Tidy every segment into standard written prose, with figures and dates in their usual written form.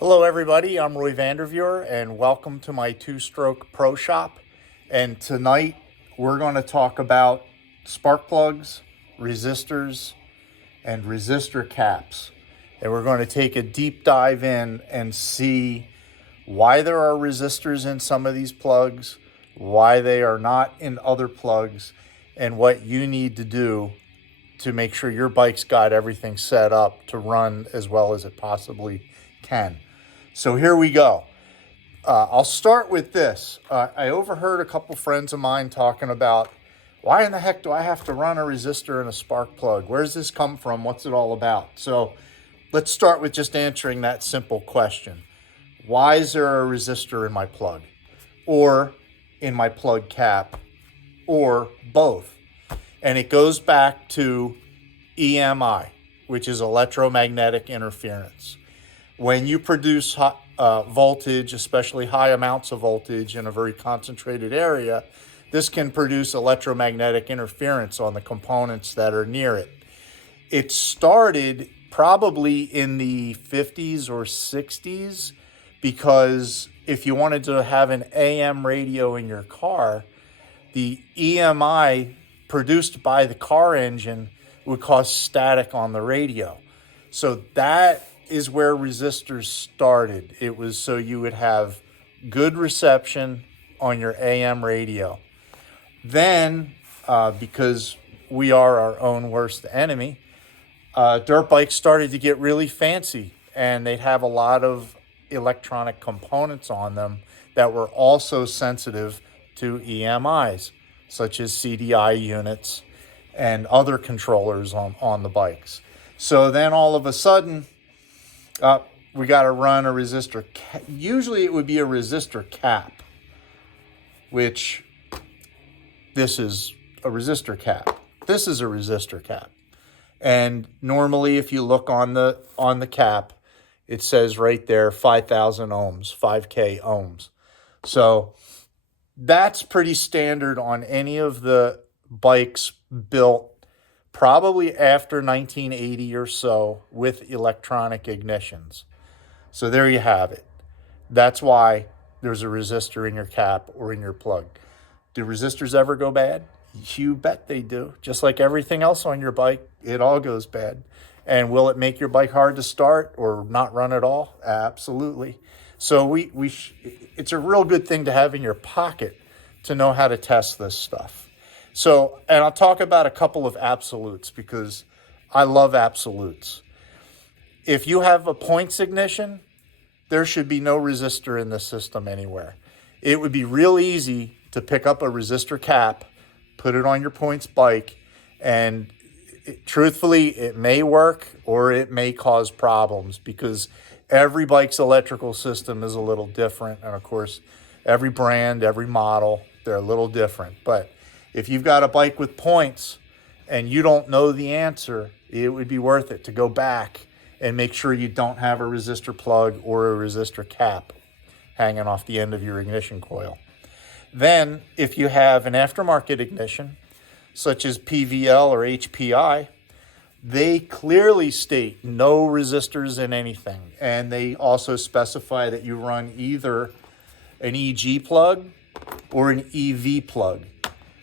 Hello, everybody. I'm Roy Vanderveer, and welcome to my two-stroke pro shop. And tonight we're going to talk about spark plugs, resistors, and resistor caps. And we're going to take a deep dive in and see why there are resistors in some of these plugs, why they are not in other plugs, and what you need to do to make sure your bike's got everything set up to run as well as it possibly can. So here we go. I'll start with this. I overheard a couple friends of mine talking about why in the heck do I have to run a resistor and a spark plug? Where's this come from? What's it all about? So let's start with just answering that simple question. Why is there a resistor in my plug or in my plug cap or both? And it goes back to EMI, which is electromagnetic interference. When you produce voltage, especially high amounts of voltage in a very concentrated area, this can produce electromagnetic interference on the components that are near it. It started probably in the 50s or 60s because if you wanted to have an AM radio in your car, the EMI produced by the car engine would cause static on the radio. So that is where resistors started. It was so you would have good reception on your AM radio. Then, because we are our own worst enemy, dirt bikes started to get really fancy, and they'd have a lot of electronic components on them that were also sensitive to EMIs, such as CDI units and other controllers on the bikes. So then all of a sudden, we got to run a resistor. Usually it would be a resistor cap, which this is a resistor cap. This is a resistor cap. And normally if you look on the cap, it says right there 5,000 ohms, 5K ohms. So that's pretty standard on any of the bikes built probably after 1980 or so with electronic ignitions. So there you have it. That's why there's a resistor in your cap or in your plug. Do resistors ever go bad? You bet they do. Just like everything else on your bike, it all goes bad. And will it make your bike hard to start or not run at all? Absolutely. So it's a real good thing to have in your pocket to know how to test this stuff. So, and I'll talk about a couple of absolutes because I love absolutes. If you have a points ignition, there should be no resistor in the system anywhere. It would be real easy to pick up a resistor cap, put it on your points bike, and truthfully, it may work or it may cause problems because every bike's electrical system is a little different. And of course, every brand, every model, they're a little different. But if you've got a bike with points and you don't know the answer, it would be worth it to go back and make sure you don't have a resistor plug or a resistor cap hanging off the end of your ignition coil. Then, if you have an aftermarket ignition, such as PVL or HPI, they clearly state no resistors in anything. And they also specify that you run either an EG plug or an EV plug.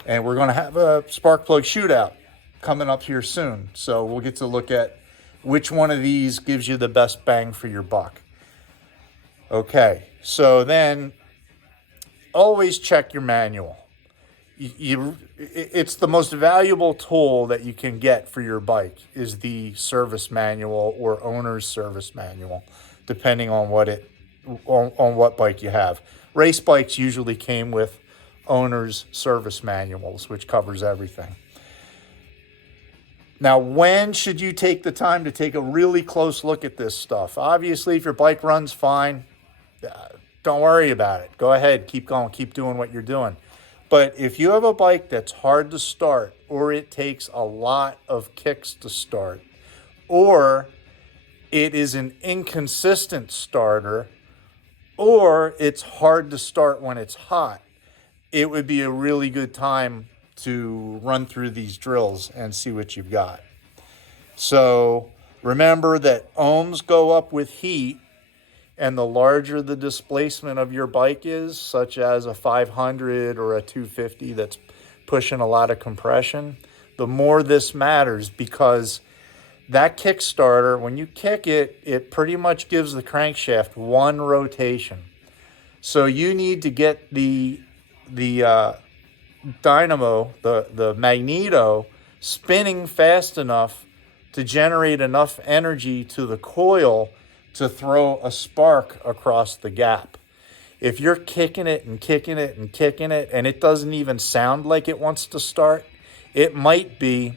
And we're going to have a spark plug shootout coming up here soon. So we'll get to look at which one of these gives you the best bang for your buck. Okay, so then always check your manual. It's the most valuable tool that you can get for your bike is the service manual or owner's service manual, depending on what bike you have. Race bikes usually came with owner's service manuals, which covers everything. Now, when should you take the time to take a really close look at this stuff? Obviously, if your bike runs fine, don't worry about it. Go ahead, keep going, keep doing what you're doing. But if you have a bike that's hard to start, or it takes a lot of kicks to start, or it is an inconsistent starter, or it's hard to start when it's hot, it would be a really good time to run through these drills and see what you've got. So remember that ohms go up with heat And the larger the displacement of your bike is, such as a 500 or a 250 that's pushing a lot of compression, the more this matters, because that Kickstarter, when you kick it, it pretty much gives the crankshaft one rotation. So you need to get the dynamo, the magneto, spinning fast enough to generate enough energy to the coil to throw a spark across the gap. If you're kicking it and kicking it and kicking it and it doesn't even sound like it wants to start, it might be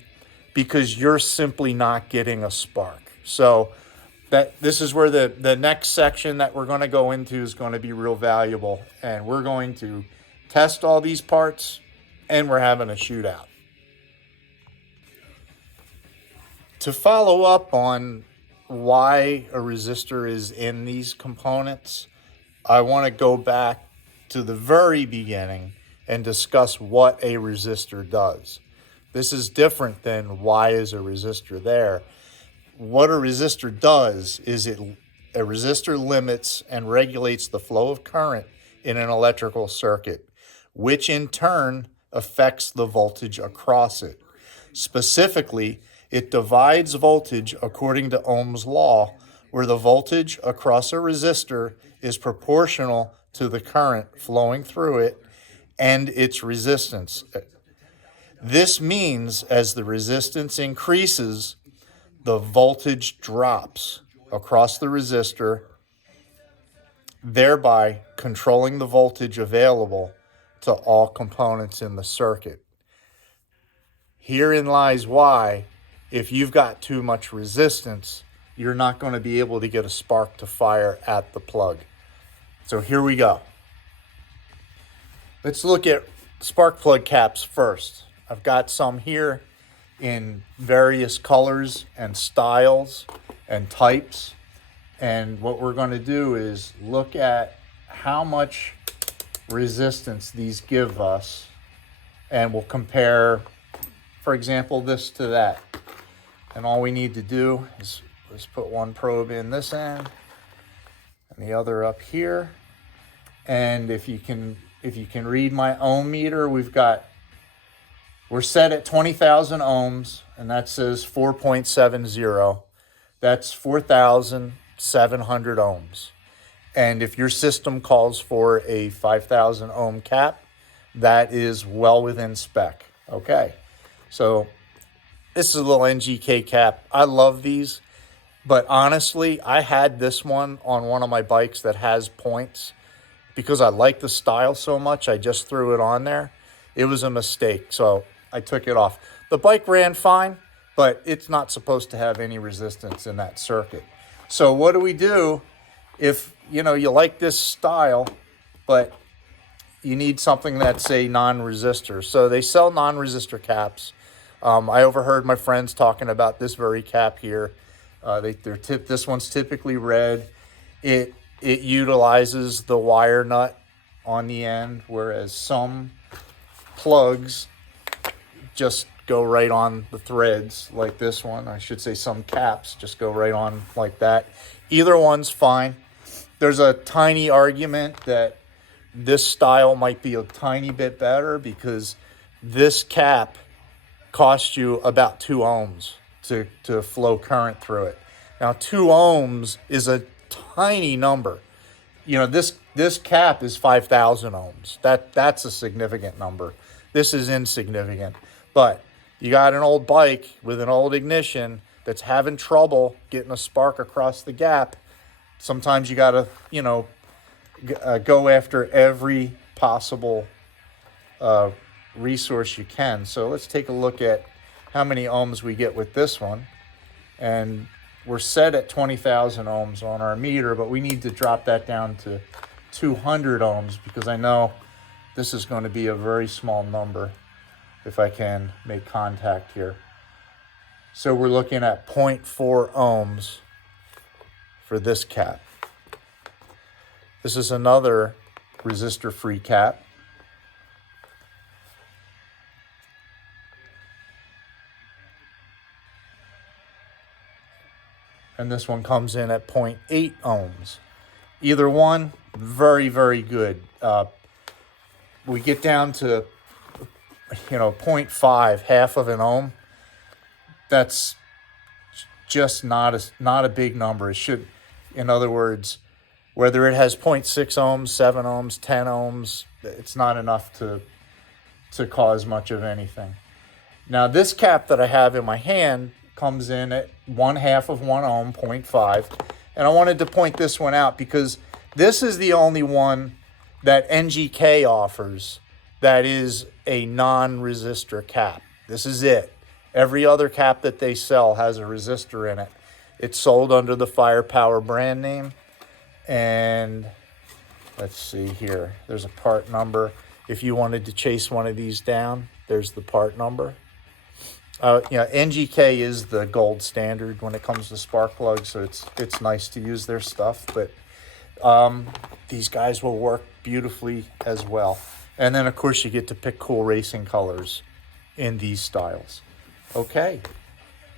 because you're simply not getting a spark. So this is where the next section that we're going to go into is going to be real valuable. And we're going to test all these parts, and we're having a shootout. To follow up on why a resistor is in these components, I want to go back to the very beginning and discuss what a resistor does. This is different than why is a resistor there. What a resistor does is a resistor limits and regulates the flow of current in an electrical circuit, which in turn affects the voltage across it. Specifically, it divides voltage according to Ohm's law, where the voltage across a resistor is proportional to the current flowing through it and its resistance. This means as the resistance increases, the voltage drops across the resistor, thereby controlling the voltage available to all components in the circuit. Herein lies why, if you've got too much resistance, you're not going to be able to get a spark to fire at the plug. So here we go. Let's look at spark plug caps first. I've got some here in various colors and styles and types. And what we're going to do is look at how much resistance these give us. And we'll compare, for example, this to that. And all we need to do is put one probe in this end and the other up here. And if you can read my ohm meter, we're set at 20,000 ohms, and that says 4.70. That's 4,700 ohms. And if your system calls for a 5,000 ohm cap, that is well within spec. Okay, so this is a little NGK cap. I love these, but honestly, I had this one on one of my bikes that has points because I like the style so much. I just threw it on there. It was a mistake, so I took it off. The bike ran fine, but it's not supposed to have any resistance in that circuit. So what do we do if you like this style, but you need something that's a non-resistor? So they sell non-resistor caps. I overheard my friends talking about this very cap here. This one's typically red. It utilizes the wire nut on the end, whereas some plugs just go right on the threads like this one. I should say some caps just go right on like that. Either one's fine. There's a tiny argument that this style might be a tiny bit better because this cap costs you about 2 ohms to flow current through it. Now 2 ohms is a tiny number. This cap is 5,000 ohms. That's a significant number. This is insignificant. But you got an old bike with an old ignition that's having trouble getting a spark across the gap. Sometimes you got to, go after every possible resource you can. So let's take a look at how many ohms we get with this one. And we're set at 20,000 ohms on our meter, but we need to drop that down to 200 ohms because I know this is going to be a very small number if I can make contact here. So we're looking at 0.4 ohms for this cap. This is another resistor-free cap. And this one comes in at 0.8 ohms. Either one, very, very good. We get down to, 0.5, half of an ohm. That's just not a big number. It should, in other words, whether it has zero point 0.6 ohms, 7 ohms, 10 ohms, it's not enough to cause much of anything. Now, this cap that I have in my hand comes in at 1/2 of 1 ohm, 0.5. And I wanted to point this one out because this is the only one that NGK offers that is a non-resistor cap. This is it. Every other cap that they sell has a resistor in it. It's sold under the Firepower brand name. And let's see here. There's a part number. If you wanted to chase one of these down, there's the part number. NGK is the gold standard when it comes to spark plugs, so it's nice to use their stuff. But these guys will work beautifully as well. And then, of course, you get to pick cool racing colors in these styles. Okay.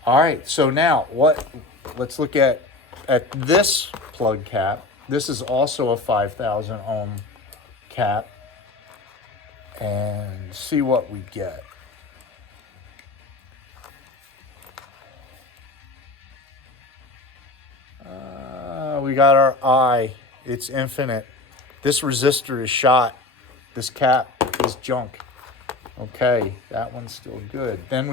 All right. So now let's look at this plug cap. This is also a 5,000 ohm cap. And see what we get. We got our eye. It's infinite. This resistor is shot. This cap is junk. Okay, that one's still good. Then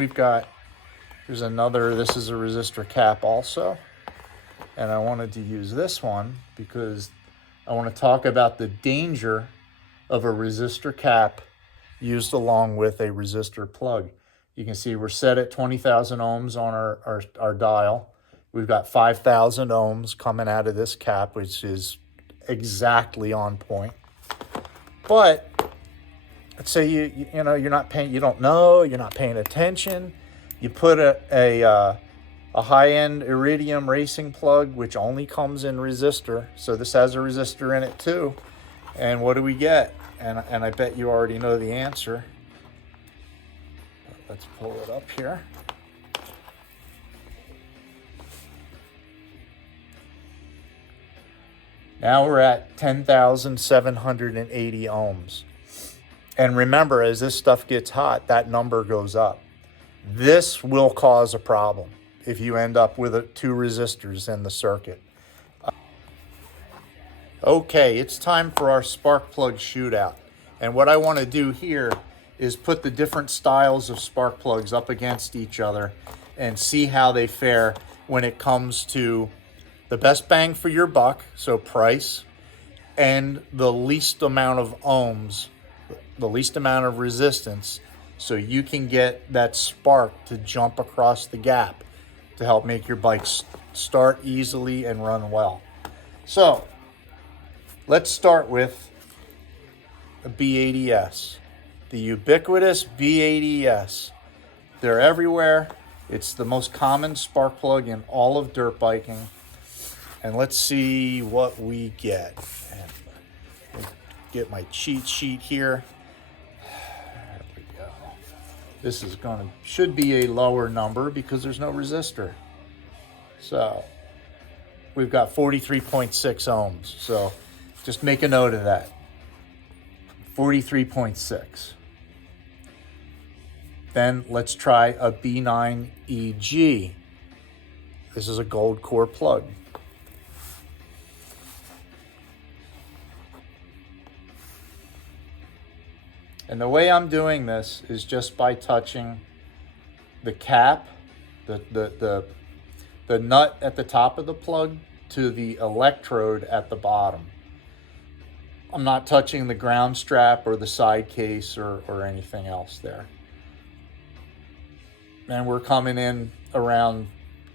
here's another, this is a resistor cap also. And I wanted to use this one because I want to talk about the danger of a resistor cap used along with a resistor plug. You can see we're set at 20,000 ohms on our dial. We've got 5,000 ohms coming out of this cap, which is exactly on point. But let's say you're not paying, you're not paying attention. You put a high-end iridium racing plug, which only comes in resistor. So this has a resistor in it too. And what do we get? And I bet you already know the answer. Let's pull it up here. Now we're at 10,780 ohms. And remember, as this stuff gets hot, that number goes up. This will cause a problem if you end up with two resistors in the circuit. Okay, it's time for our spark plug shootout. And what I want to do here is put the different styles of spark plugs up against each other and see how they fare when it comes to the best bang for your buck, so price, and the least amount of ohms, the least amount of resistance, so you can get that spark to jump across the gap to help make your bike start easily and run well. So let's start with a B80S, the ubiquitous B80S. They're everywhere. It's the most common spark plug in all of dirt biking. And let's see what we get. And get my cheat sheet here. There we go. This is should be a lower number because there's no resistor. So we've got 43.6 ohms. So just make a note of that. 43.6. Then let's try a B9EG. This is a gold core plug. And the way I'm doing this is just by touching the cap, the nut at the top of the plug to the electrode at the bottom. I'm not touching the ground strap or the side case or anything else there. And we're coming in around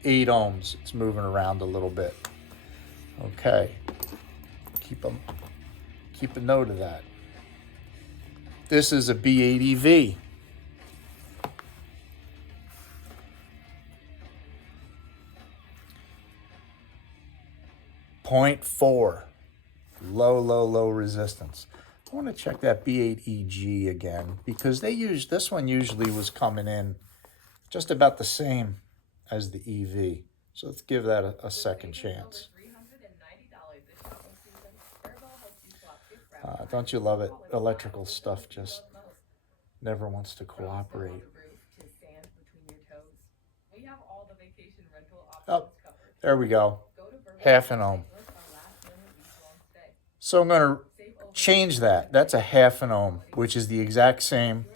8 ohms. It's moving around a little bit. Okay, keep a note of that. This is a B80V. .4. Low resistance. I want to check that B8EG again because this one usually was coming in just about the same as the EV. So let's give that a second chance. Don't you love it? Electrical stuff just never wants to cooperate. Oh, there we go. Half an ohm. So I'm going to change that. That's a half an ohm, which is the exact same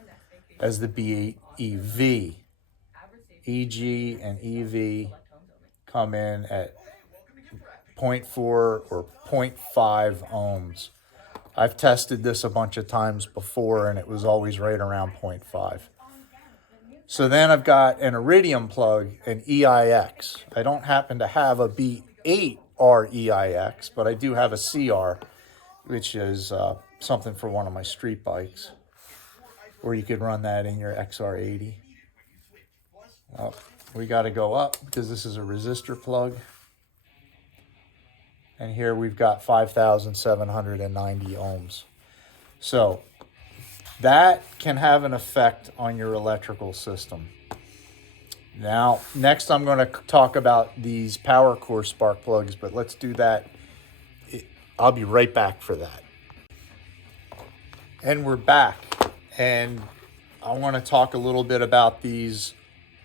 as the BEV. EG and EV come in at 0.4 or 0.5 ohms. I've tested this a bunch of times before, and it was always right around 0.5. So then I've got an iridium plug, an EIX. I don't happen to have a B8R EIX, but I do have a CR, which is something for one of my street bikes, or you could run that in your XR80. Well, we got to go up because this is a resistor plug. And here we've got 5,790 ohms. So that can have an effect on your electrical system. Now, next I'm going to talk about these power core spark plugs, but let's do that. I'll be right back for that. And we're back. And I want to talk a little bit about these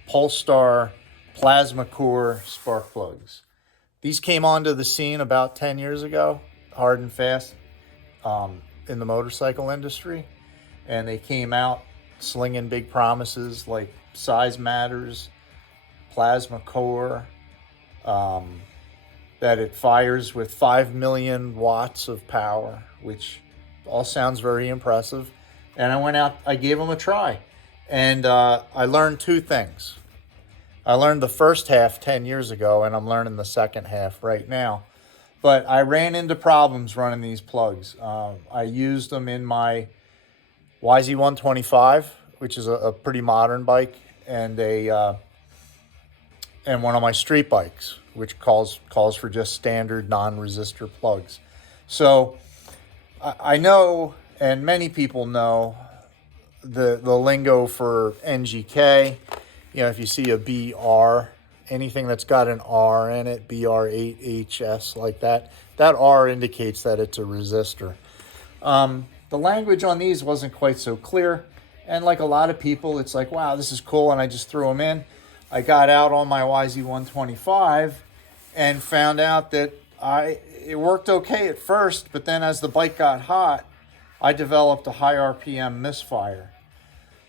Polestar plasma core spark plugs. These came onto the scene about 10 years ago, hard and fast, in the motorcycle industry. And they came out slinging big promises like size matters, plasma core, that it fires with 5 million watts of power, which all sounds very impressive. And I went out, I gave them a try. And I learned two things. I learned the first half 10 years ago, and I'm learning the second half right now. But I ran into problems running these plugs. I used them in my YZ125, which is a pretty modern bike, and one of my street bikes, which calls for just standard non-resistor plugs. So I know, and many people know, the lingo for NGK. You know, if you see a BR, anything that's got an R in it, BR8HS, like that R indicates that it's a resistor. The language on these wasn't quite so clear. And like a lot of people, it's like, wow, this is cool. And I just threw them in. I got out on my YZ125 and found out that it worked okay at first. But then as the bike got hot, I developed a high RPM misfire.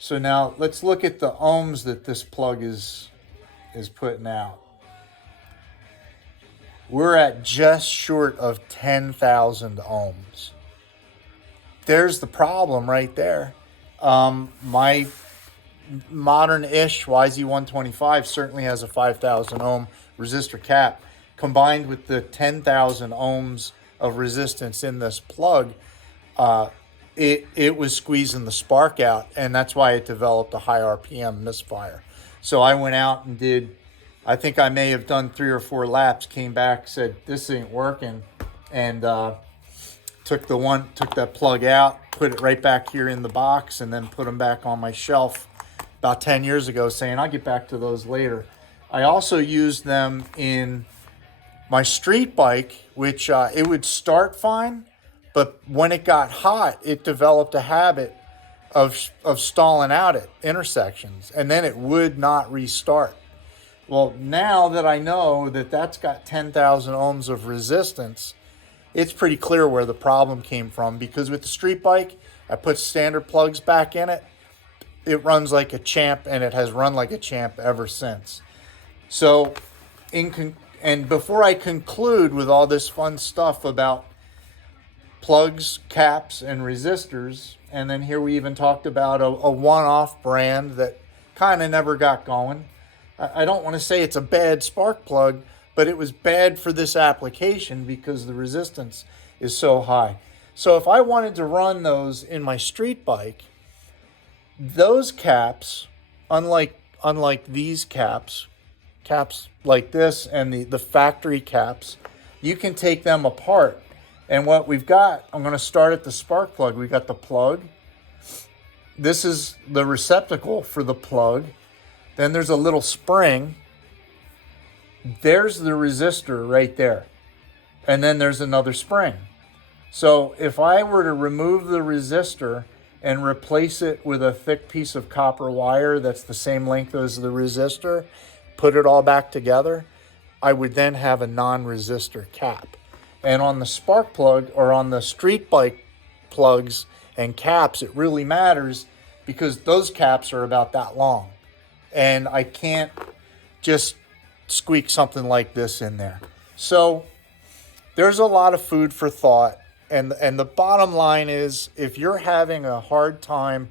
So now let's look at the ohms that this plug is putting out. We're at just short of 10,000 ohms. There's the problem right there. My modern-ish YZ125 certainly has a 5,000 ohm resistor cap. Combined with the 10,000 ohms of resistance in this plug, it was squeezing the spark out, and that's why it developed a high RPM misfire. So I went out and did, I think I may have done 3 or 4 laps, came back, said, this ain't working, and took that plug out, put it right back here in the box, and then put them back on my shelf about 10 years ago, saying I'll get back to those later. I also used them in my street bike, which it would start fine, but when it got hot, it developed a habit of stalling out at intersections, and then it would not restart. Well, now that I know that that's got 10,000 ohms of resistance, it's pretty clear where the problem came from, because with the street bike, I put standard plugs back in it. It runs like a champ, and it has run like a champ ever since. So, and before I conclude with all this fun stuff about plugs, caps, and resistors, and then here we even talked about a one-off brand that kind of never got going. I don't want to say it's a bad spark plug, but it was bad for this application because the resistance is so high. So if I wanted to run those in my street bike, those caps, unlike these caps like this and the factory caps, you can take them apart. And what we've got, I'm going to start at the spark plug. We've got the plug. This is the receptacle for the plug. Then there's a little spring. There's the resistor right there. And then there's another spring. So if I were to remove the resistor and replace it with a thick piece of copper wire that's the same length as the resistor, put it all back together, I would then have a non-resistor cap. And on the spark plug or on the street bike plugs and caps, it really matters because those caps are about that long. And I can't just squeak something like this in there. So there's a lot of food for thought. And the bottom line is, if you're having a hard time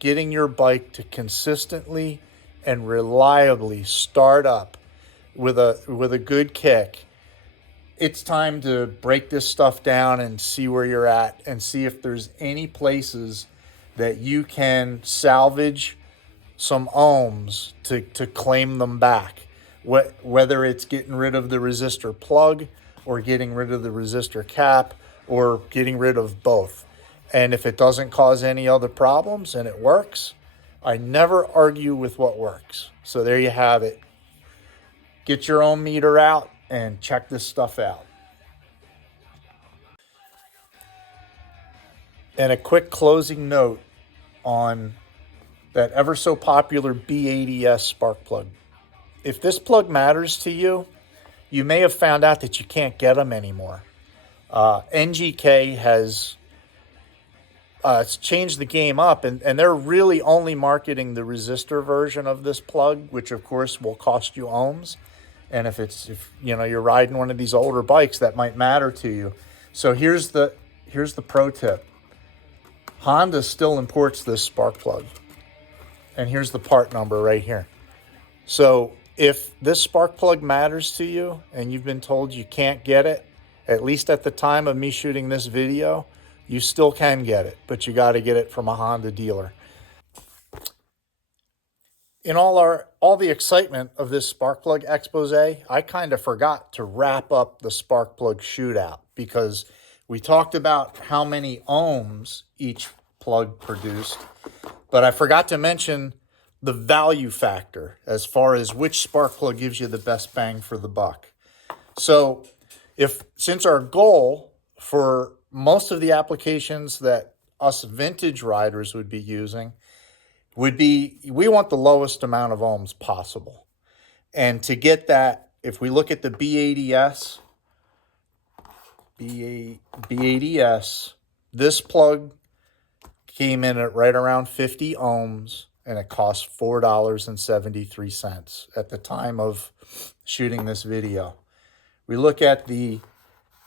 getting your bike to consistently and reliably start up with a good kick, it's time to break this stuff down and see where you're at and see if there's any places that you can salvage some ohms to claim them back. Whether it's getting rid of the resistor plug or getting rid of the resistor cap or getting rid of both. And if it doesn't cause any other problems and it works, I never argue with what works. So there you have it. Get your own meter out and check this stuff out. And a quick closing note on that ever so popular B80S spark plug. If this plug matters to you, you may have found out that you can't get them anymore. NGK has changed the game up, and they're really only marketing the resistor version of this plug, which of course will cost you ohms. And if you're riding one of these older bikes, that might matter to you. So here's the pro tip. Honda still imports this spark plug. And here's the part number right here. So if this spark plug matters to you and you've been told you can't get it, at least at the time of me shooting this video, you still can get it, but you got to get it from a Honda dealer. In all the excitement of this spark plug expose, I kind of forgot to wrap up the spark plug shootout because we talked about how many ohms each plug produced, but I forgot to mention the value factor as far as which spark plug gives you the best bang for the buck. So since our goal for most of the applications that us vintage riders would be using would be, we want the lowest amount of ohms possible. And to get that, if we look at the B80S, this plug came in at right around 50 ohms, and it cost $4.73 at the time of shooting this video. We look at the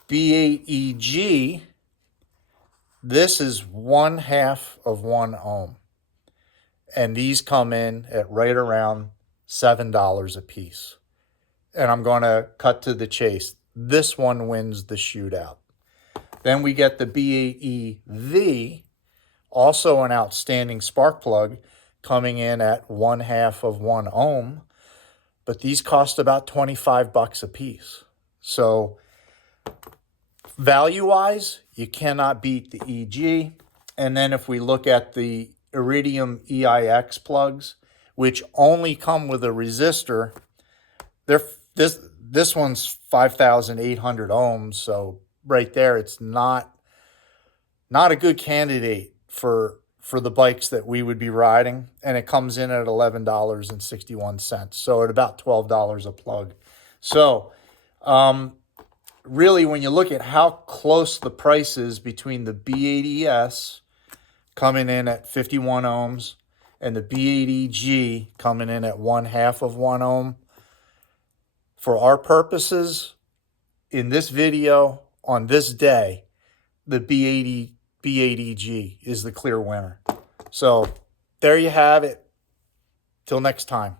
B8EG, this is 1/2 of 1 ohm. And these come in at right around $7 a piece. And I'm going to cut to the chase. This one wins the shootout. Then we get the B8EV, also an outstanding spark plug, coming in at 1/2 of 1 ohm. But these cost about $25 a piece. So value-wise, you cannot beat the EG. And then if we look at the Iridium EIX plugs, which only come with a resistor, this one's 5,800 ohms. So right there, it's not a good candidate for the bikes that we would be riding. And it comes in at $11.61. So at about $12 a plug. So really, when you look at how close the price is between the B80S coming in at 51 ohms and the B80G coming in at 1/2 of 1 ohm, for our purposes, in this video, on this day, the B80G is the clear winner. So there you have it. Till next time.